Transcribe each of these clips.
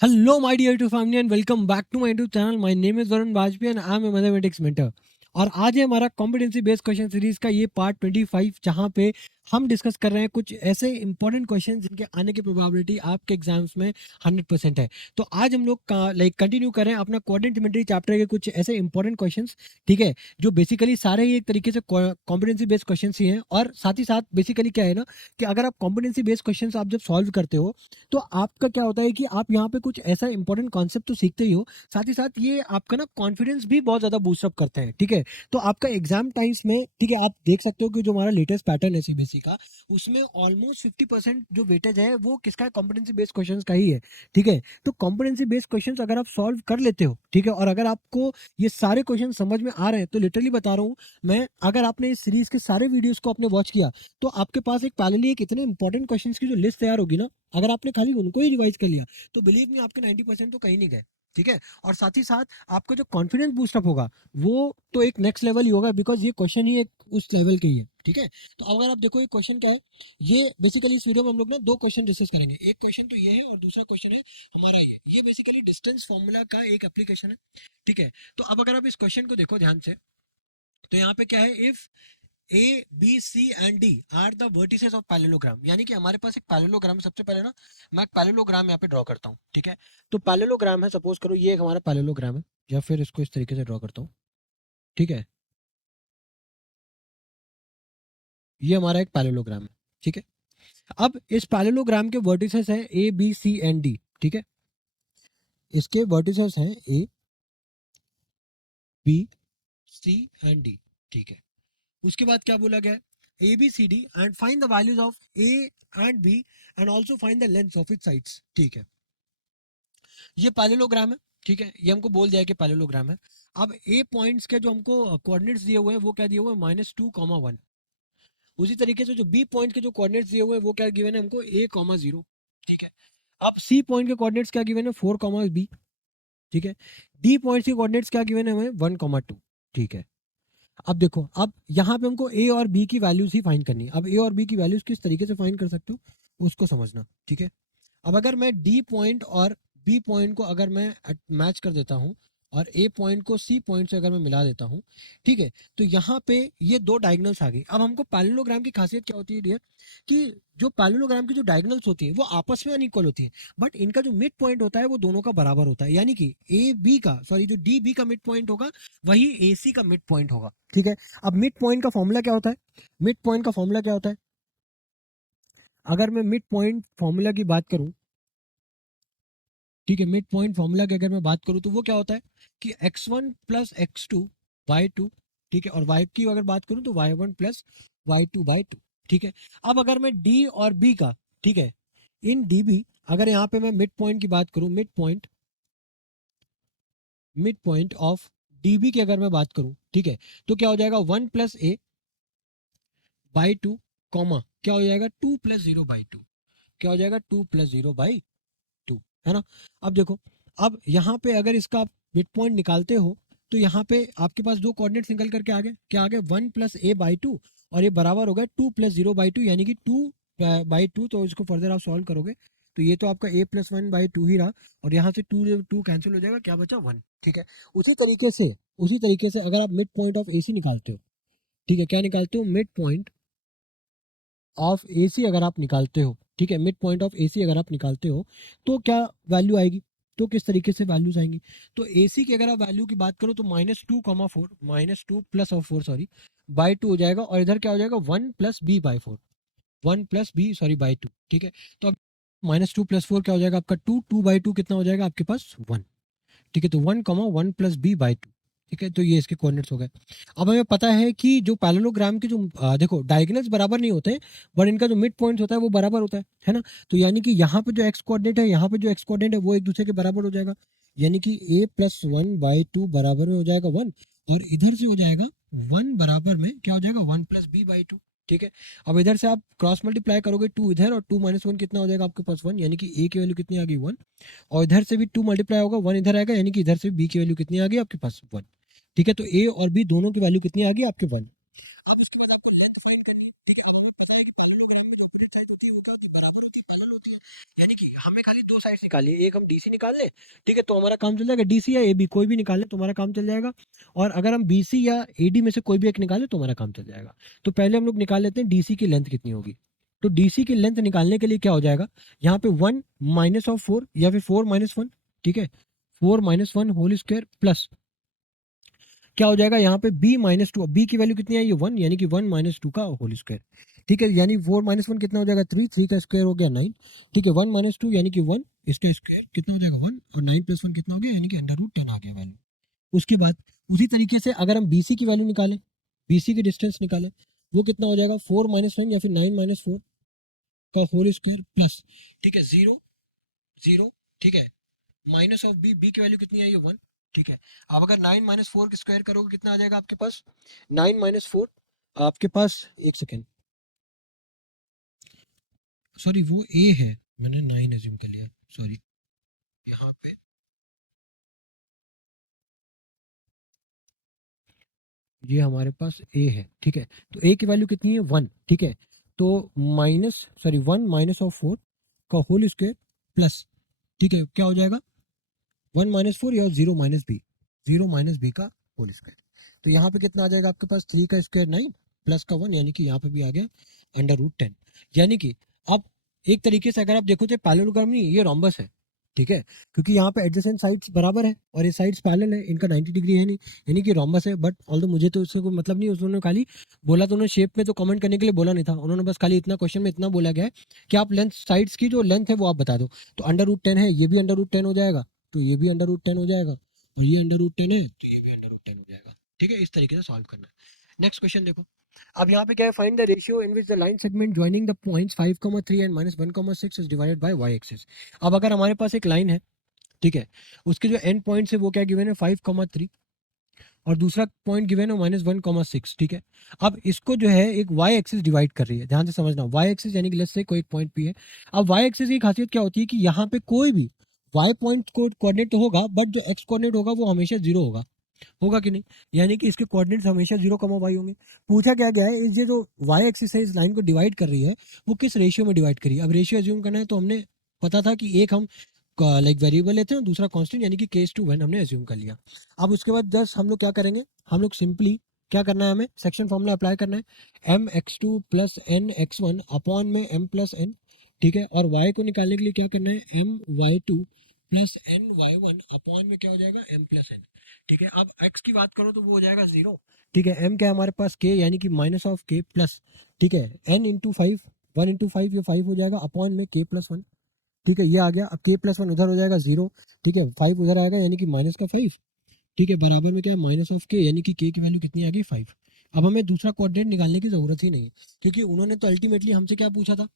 Hello, my dear to family, and welcome back to my YouTube channel. My name is Varun Bajpayee and I am a mathematics mentor. और आज है हमारा competency based question series का ये part 25 जहाँ पे हम discuss कर रहे हैं कुछ ऐसे इंपॉर्टेंट क्वेश्चन जिनके आने की प्रोबेबिलिटी आपके एग्जाम्स में 100% है। तो आज हम लोग कंटिन्यू कर रहे हैं अपना कोऑर्डिनेट ज्योमेट्री चैप्टर के कुछ ऐसे इंपॉर्टेंट क्वेश्चंस, ठीक है, जो बेसिकली सारे ही एक तरीके से कॉम्पिटेंसी बेस्ड क्वेश्चन ही हैं। और साथ ही साथ बेसिकली क्या है ना कि अगर आप कॉम्पिटेंसी बेस्ड क्वेश्चन आप जब सॉल्व करते हो तो आपका क्या होता है कि आप यहाँ पे कुछ ऐसा इंपॉर्टेंट कॉन्सेप्ट तो सीखते ही हो, साथ ही साथ ये आपका ना कॉन्फिडेंस भी बहुत ज्यादा बूस्टअप करते हैं, ठीक है। तो आपका एग्जाम टाइम्स में, ठीक है, आप देख सकते हो कि जो हमारा लेटेस्ट पैटर्न है सीबीएसई का, उसमें ऑलमोस्ट 50% जो वेटेज है वो किसका है, कॉम्पिटेंसी बेस्ड क्वेश्चंस का ही है, ठीक है। तो कॉम्पिटेंसी बेस्ड क्वेश्चंस अगर आप सॉल्व कर लेते हो, ठीक है, और अगर आपको ये सारे क्वेश्चन समझ में आ रहे हैं तो लिटरली बता रहा हूँ मैं, अगर आपने इस सीरीज के सारे वीडियोस को आपने वॉच किया तो आपके पास एक पैरेलली एक इतने इंपॉर्टेंट क्वेश्चंस की जो लिस्ट तैयार होगी ना, अगर आपने खाली उनको ही रिवाइज कर लिया तो बिलीव मी आपके 90% तो कहीं नहीं गए, ठीक है। और साथ ही साथ आपका जो कॉन्फिडेंस बूस्टअप होगा वो तो एक नेक्स्ट लेवल ही होगा, बिकॉज ये क्वेश्चन ही एक उस लेवल के ही है, ठीक है। तो अगर आप देखो ये क्वेश्चन क्या है, ये बेसिकली इस वीडियो में हम लोग ना दो क्वेश्चन डिस्कस करेंगे। एक क्वेश्चन तो ये है और दूसरा क्वेश्चन है हमारा ये बेसिकली डिस्टेंस फॉर्मूला का एक एप्लीकेशन है, ठीक है। तो अब अगर आप इस क्वेश्चन को देखो ध्यान से, तो यहाँ पे क्या है, if A B C and D are the vertices of parallelogram, यानी कि हमारे पास एक पैरेललोग्राम, सबसे पहले ना मैं एक पैरेललोग्राम यहाँ पे ड्रॉ करता हूँ, ठीक है। तो पैरेललोग्राम है, सपोज करो ये एक हमारा पैरेललोग्राम है, या फिर इसको इस तरीके से ड्रॉ करता हूँ, ठीक है। ये हमारा एक पैरेललोग्राम है, ठीक है। अब इस पैरेललोग्राम के वर्टिसेस हैं A B C and D, ठीक है। इसके वर्टिसेस हैं A B C and D, ठीक है। उसके बाद क्या बोला गया है, A B C D and find the values of A and B and also find the length of it sides, ठीक है। ये पैरेललोग्राम है, ठीक है, ये हमको बोल दिया है कि पैरेललोग्राम है। अब ए पॉइंट्स के जो हमको कोऑर्डिनेट्स दिए हुए हैं वो क्या दिए हुए हैं, -2, 1। उसी तरीके से जो बी पॉइंट के जो कोऑर्डिनेट्स दिए हुए हैं वो क्या गिवन है हमको, a, 0, ठीक है। अब सी पॉइंट के कोऑर्डिनेट्स क्या गिवन है, 4, b, ठीक है। डी पॉइंट के कोऑर्डिनेट्स क्या गिवन है हमें, 1, 2, ठीक है। अब देखो, अब यहाँ पे हमको ए और बी की वैल्यूज ही फाइंड करनी है। अब ए और बी की वैल्यूज किस तरीके से फाइंड कर सकते हो उसको समझना, ठीक है। अब अगर मैं डी पॉइंट और बी पॉइंट को अगर मैं मैच कर देता हूँ और ए पॉइंट को सी पॉइंट से अगर मैं मिला देता हूँ, ठीक है, तो यहाँ पे ये दो डायगोनल्स आ गई। अब हमको पैरेललोग्राम की खासियत क्या होती है डियर, कि जो पैरेललोग्राम की जो डायगोनल्स होती है वो आपस में अनइक्वल होती है, बट इनका जो मिड पॉइंट होता है वो दोनों का बराबर होता है, यानी कि ए बी का, सॉरी, जो डी बी का मिड पॉइंट होगा वही ए सी का मिड पॉइंट होगा, ठीक है। अब मिड पॉइंट का फॉर्मूला क्या होता है, मिड पॉइंट का फॉर्मूला क्या होता है, अगर मैं मिड पॉइंट फॉर्मूला की बात करूं, ठीक है, मिड पॉइंट फॉर्मूला की अगर मैं बात करूं तो वो क्या होता है कि x1 प्लस x2/2, ठीक है, और y की अगर बात करूं तो y1 प्लस y2/2, ठीक है। अब अगर मैं d और b का, ठीक है, इन db, अगर यहाँ पे मैं मिड पॉइंट की बात करूं, मिड पॉइंट ऑफ db की अगर मैं बात करूं, ठीक है, तो क्या हो जाएगा 1 + a/2, कॉमा क्या हो जाएगा 2 + 0/2, क्या हो जाएगा 2 + 0/2, है ना। अब देखो, अब यहाँ पे अगर इसका आप मिड पॉइंट निकालते हो तो यहाँ पे आपके पास दो कोऑर्डिनेट्स निकल करके आ गए, क्या आ गए, 1 + a/2 और ये बराबर हो गया 2 + 0/2, यानी कि 2/2। तो इसको फर्दर आप सॉल्व करोगे तो ये तो आपका a+1/2 ही रहा, और यहाँ से 2 कैंसिल हो जाएगा, क्या बचा 1, ठीक है। उसी तरीके से अगर आप मिड पॉइंट ऑफ ए सी निकालते हो, ठीक है, क्या निकालते हो, मिड पॉइंट ऑफ ए सी अगर आप निकालते हो, ठीक है, मिड पॉइंट ऑफ ए सी अगर आप निकालते हो तो क्या वैल्यू आएगी, तो किस तरीके से वैल्यूज आएंगी, तो ए सी की अगर आप वैल्यू की बात करो तो -2, 4, -2 + 4, सॉरी, /2 हो जाएगा, और इधर क्या हो जाएगा 1 + b/4, 1 + b, सॉरी, /2, ठीक है। तो अब -2 + 4 क्या हो जाएगा आपका 2 कितना हो जाएगा आपके पास 1, ठीक है। तो 1, 1 + b/2, ठीक है। तो ये इसके कोऑर्डिनेट्स हो गए। अब हमें पता है कि जो पैरेललोग्राम के जो देखो डायगोनल्स बराबर नहीं होते, बट इनका जो मिड पॉइंट होता है वो बराबर होता है ना। तो यानी कि यहाँ पे जो एक्स कोऑर्डिनेट है, यहाँ पे जो एक्स कोऑर्डिनेट है वो एक दूसरे के बराबर हो जाएगा, यानी कि a+1/2 बराबर में हो जाएगा 1, और इधर से हो जाएगा 1 बराबर में क्या हो जाएगा 1 + b/2, ठीक है। अब इधर से आप क्रॉस मल्टीप्लाई करोगे 2 इधर और 2 - 1 कितना हो जाएगा आपके पास 1, यानी कि a की वैल्यू कितनी आ गई 1, और इधर से भी 2 मल्टीप्लाई होगा 1 इधर आएगा, यानी कि इधर से b की वैल्यू कितनी आ गई आपके पास 1, ठीक है। तो a और b दोनों की वैल्यू कितनी आ गई आपके 1। अब इसके बाद आपको लेंथ फाइंड करनी है, ठीक है। अब हमें पता है कि पैरेललोग्राम में जो अपोजिट साइड होती है वो क्या होती है, बराबर होती है, पैरेलल होती है, यानी कि हमें खाली दो साइड्स निकालिए, एक हम डीसी निकाल लें, ठीक है, तो हमारा काम चल जाएगा। डीसी या एबी कोई भी निकाल लें तो हमारा काम चल जाएगा। और अगर हम बीसी या एडी में से कोई भी एक निकालें तो हमारा काम चल जाएगा। तो पहले हम लोग निकाल लेते हैं डीसी की लेंथ कितनी होगी। तो डीसी की लेंथ निकालने के लिए क्या हो जाएगा, यहाँ पे 1 माइनस ऑफ 4 या फिर 4 माइनस 1, ठीक है, 4 माइनस 1 होल स्क्वायर प्लस क्या हो जाएगा यहाँ पे b माइनस टू। बी की वैल्यू कितनी आई है 1, यानी कि 1 माइनस टू का होल स्क्वायर, ठीक है, यानी 4 माइनस 1 कितना हो जाएगा 3, 3 का स्क्वायर हो गया 9, ठीक है, 1 माइनस 2 यानी कि 1, इसका स्क्वायर कितना हो जाएगा 1, और 9 प्लस 1 कितना हो गया, यानी कि अंडर रूट 10 आ गया वैल्यू। उसके बाद उसी तरीके से अगर हम बीसी की वैल्यू निकालें, बीसी की डिस्टेंस निकालें, वो कितना हो जाएगा 4 माइनस 1 या फिर 9 माइनस 4 का होल स्क्वायर प्लस, ठीक है, 0 0, ठीक है, माइनस ऑफ बी, बी की वैल्यू कितनी आई है 1, ठीक है। अब अगर 9 माइनस 4 स्क्वायर करोगे कितना आ जाएगा आपके पास, 9 माइनस 4 आपके पास, एक सेकेंड, सॉरी वो ए है, मैंने 9 एज्यूम कर लिया, सॉरी, यहाँ पे ये हमारे पास ए है, ठीक है, तो ए की वैल्यू कितनी है 1, ठीक है, तो माइनस सॉरी 1 माइनस ऑफ 4 का होल स्क्वायर प्लस, ठीक है, क्या हो जाएगा 1 माइनस 4 या 0 माइनस बी, 0 माइनस बी का होल स्क्वायर। तो यहाँ पे कितना आ जाएगा आपके पास 3 का स्क्वायर 9 प्लस का 1, यानी कि यहाँ पे भी आ गया अंडर रूट 10। यानी कि अब एक तरीके से अगर आप देखो तो पैरेललोग्राम नहीं, ये रोम्बस है, ठीक है, क्योंकि यहाँ पे एडजेसेंट साइड्स बराबर है और ये साइड्स पैरेलल है, इनका 90 डिग्री है नहीं, यानी कि रोम्बस है। बट ऑल्दो मुझे तो उससे कोई मतलब नहीं, उन्होंने खाली बोला, तो उन्होंने शेप में तो कमेंट करने के लिए बोला नहीं था, उन्होंने बस खाली इतना क्वेश्चन में इतना बोला गया है कि आप लेंथ साइड्स की जो लेंथ है वो आप बता दो। तो अंडर रूट 10 है, ये भी अंडर रूट 10 हो जाएगा, तो ये भी अंडर रूट 10 हो जाएगा, और ये अंडर रूट 10 है तो ये भी अंडर रूट 10 हो जाएगा, ठीक है, इस तरीके से सॉल्व करना है। नेक्स्ट क्वेश्चन देखो, अब यहाँ पे क्या है, find the ratio in which the line segment joining the points 5,3 and -1,6 is divided by y axis. अब अगर हमारे पास एक लाइन है, ठीक है, उसके जो एंड पॉइंट्स है वो क्या गिवन है 5,3 और दूसरा पॉइंट गिवन है -1,6, ठीक है। अब इसको जो है एक y एक्सिस डिवाइड कर रही है, ध्यान से समझना, y एक्सिस यानी कि लेट्स से कोई एक पॉइंट P है। अब y एक्सिस की खासियत क्या होती है कि यहाँ पे कोई भी y पॉइंट को कोऑर्डिनेट तो होगा, बट जो x कोऑर्डिनेट होगा वो हमेशा जीरो होगा, होगा कि नहीं, यानी कि इसके कोऑर्डिनेट्स हमेशा 0,y होंगे। पूछा क्या गया है, ये जो y एक्सिस है इस लाइन को डिवाइड कर रही है वो किस रेशियो में डिवाइड करी है। अब रेशियो एज्यूम करना है तो हमने पता था कि एक हम लाइक वेरिएबल लेते हैं और दूसरा कांस्टेंट, यानी कि k/1 हमने एज्यूम कर लिया। अब उसके बाद जस्ट हम लोग क्या करेंगे, हम लोग सिंपली क्या करना है, हमें सेक्शन फॉर्मूला अप्लाई करना है, mx2 प्लस nx1 अपॉन में m प्लस n, ठीक है, और y को निकालने के लिए क्या करना है, my2 प्लस ny1 अपॉन में क्या हो जाएगा m प्लस n, ठीक है। अब x की बात करो तो वो हो जाएगा 0, ठीक है, m क्या है हमारे पास k, यानी कि माइनस ऑफ k प्लस, ठीक है, n इंटू 5, 1 इंटू 5 ये 5 हो जाएगा अपॉन में k प्लस 1, ठीक है, ये आ गया। अब k प्लस 1 उधर हो जाएगा 0, ठीक है, 5 उधर आएगा यानी कि माइनस का 5, ठीक है, बराबर में क्या है माइनस ऑफ k, यानी कि k की वैल्यू कितनी आ गई 5। अब हमें दूसरा कोऑर्डिनेट निकालने की जरूरत ही नहीं है, क्योंकि उन्होंने तो अल्टीमेटली हमसे क्या पूछा था,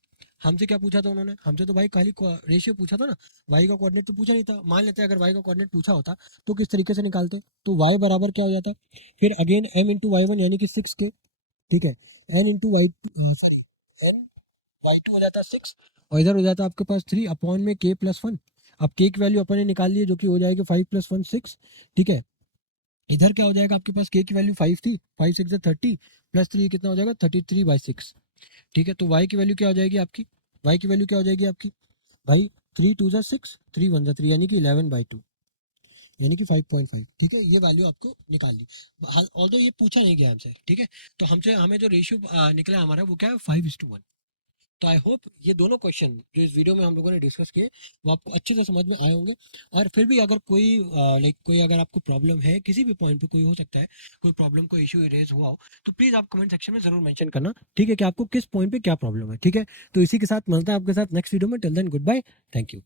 हमसे क्या पूछा था उन्होंने, हमसे तो भाई खाली रेशियो पूछा था ना, y का कोऑर्डिनेट तो पूछा नहीं था। मान लेते हैं अगर y का कोऑर्डिनेट पूछा होता तो किस तरीके से निकालते, तो y बराबर क्या हो जाता, फिर again m into Y one यानी कि 6k, ठीक है, n into Y n y2 हो जाता है 6, और इधर हो जाता है आपके पास 3 अपॉन में k प्लस 1। अब k की वैल्यू अपन ने निकाल ली है जो कि हो जाएगी 5 प्लस 1 6, ठीक है, इधर क्या हो जाएगा आपके पास k की वैल्यू 5 थी, 5 6 30 प्लस 3 कितना हो जाएगा 33/6, ठीक है। तो y की वैल्यू क्या हो जाएगी आपकी, y की वैल्यू क्या हो जाएगी आपकी भाई, 3 2 6, 3 1 3, यानी कि 11/2, यानी कि 5.5, ठीक है, ये वैल्यू आपको निकाल ली। ऑल्दो ये पूछा नहीं गया हमसे, ठीक है, तो हमसे हमें जो रेशियो निकला हमारा वो क्या है 5:1। तो आई होप ये दोनों क्वेश्चन जो इस वीडियो में हम लोगों ने डिस्कस किए वो आपको अच्छे से समझ में आए होंगे। और फिर भी अगर कोई कोई अगर आपको प्रॉब्लम है किसी भी पॉइंट पे, कोई हो सकता है कोई प्रॉब्लम, कोई इशू रेज हुआ हो, तो प्लीज़ आप कमेंट सेक्शन में जरूर मेंशन करना, ठीक है, कि आपको किस पॉइंट पे क्या प्रॉब्लम है, ठीक है। तो इसी के साथ मिलता है आपके साथ नेक्स्ट वीडियो में, till then good bye, thank you.